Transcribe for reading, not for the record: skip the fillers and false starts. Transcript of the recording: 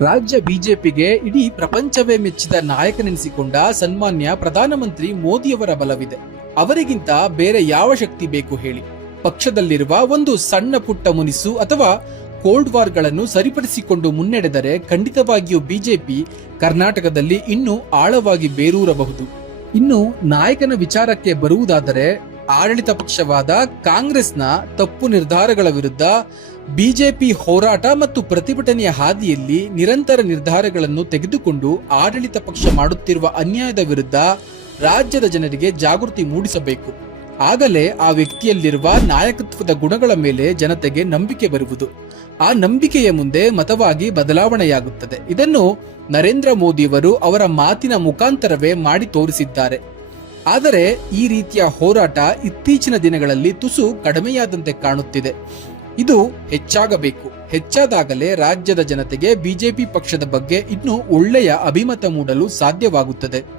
ರಾಜ್ಯ ಬಿಜೆಪಿಗೆ ಇಡೀ ಪ್ರಪಂಚವೇ ಮೆಚ್ಚಿದ ನಾಯಕನೆನಿಸಿಕೊಂಡ ಸನ್ಮಾನ್ಯ ಪ್ರಧಾನಮಂತ್ರಿ ಮೋದಿಯವರ ಬಲವಿದೆ. ಅವರಿಗಿಂತ ಬೇರೆ ಯಾವ ಶಕ್ತಿ ಬೇಕು ಹೇಳಿ? ಪಕ್ಷದಲ್ಲಿರುವ ಒಂದು ಸಣ್ಣ ಪುಟ್ಟ ಮುನಿಸು ಅಥವಾ ಕೋಲ್ಡ್ ವಾರ್ಗಳನ್ನು ಸರಿಪಡಿಸಿಕೊಂಡು ಮುನ್ನಡೆದರೆ ಖಂಡಿತವಾಗಿಯೂ ಬಿಜೆಪಿ ಕರ್ನಾಟಕದಲ್ಲಿ ಇನ್ನೂ ಆಳವಾಗಿ ಬೇರೂರಬಹುದು. ಇನ್ನು ನಾಯಕನ ವಿಚಾರಕ್ಕೆ ಬರುವುದಾದರೆ, ಆಡಳಿತ ಪಕ್ಷವಾದ ಕಾಂಗ್ರೆಸ್ನ ತಪ್ಪು ನಿರ್ಧಾರಗಳ ವಿರುದ್ಧ ಬಿಜೆಪಿ ಹೋರಾಟ ಮತ್ತು ಪ್ರತಿಭಟನೆಯ ಹಾದಿಯಲ್ಲಿ ನಿರಂತರ ನಿರ್ಧಾರಗಳನ್ನು ತೆಗೆದುಕೊಂಡು ಆಡಳಿತ ಪಕ್ಷ ಮಾಡುತ್ತಿರುವ ಅನ್ಯಾಯದ ವಿರುದ್ಧ ರಾಜ್ಯದ ಜನರಿಗೆ ಜಾಗೃತಿ ಮೂಡಿಸಬೇಕು. ಆಗಲೇ ಆ ವ್ಯಕ್ತಿಯಲ್ಲಿರುವ ನಾಯಕತ್ವದ ಗುಣಗಳ ಮೇಲೆ ಜನತೆಗೆ ನಂಬಿಕೆ ಬರುವುದು. ಆ ನಂಬಿಕೆಯ ಮುಂದೆ ಮತವಾಗಿ ಬದಲಾವಣೆಯಾಗುತ್ತದೆ. ಇದನ್ನು ನರೇಂದ್ರ ಮೋದಿಯವರು ಅವರ ಮಾತಿನ ಮುಖಾಂತರವೇ ಮಾಡಿ ತೋರಿಸಿದ್ದಾರೆ. ಆದರೆ ಈ ರೀತಿಯ ಹೋರಾಟ ಇತ್ತೀಚಿನ ದಿನಗಳಲ್ಲಿ ತುಸು ಕಡಿಮೆಯಾದಂತೆ ಕಾಣುತ್ತಿದೆ. ಇದು ಹೆಚ್ಚಾಗಬೇಕು. ಹೆಚ್ಚಾದಾಗಲೇ ರಾಜ್ಯದ ಜನತೆಗೆ ಬಿಜೆಪಿ ಪಕ್ಷದ ಬಗ್ಗೆ ಇನ್ನೂ ಒಳ್ಳೆಯ ಅಭಿಮತ ಮೂಡಲು ಸಾಧ್ಯವಾಗುತ್ತದೆ.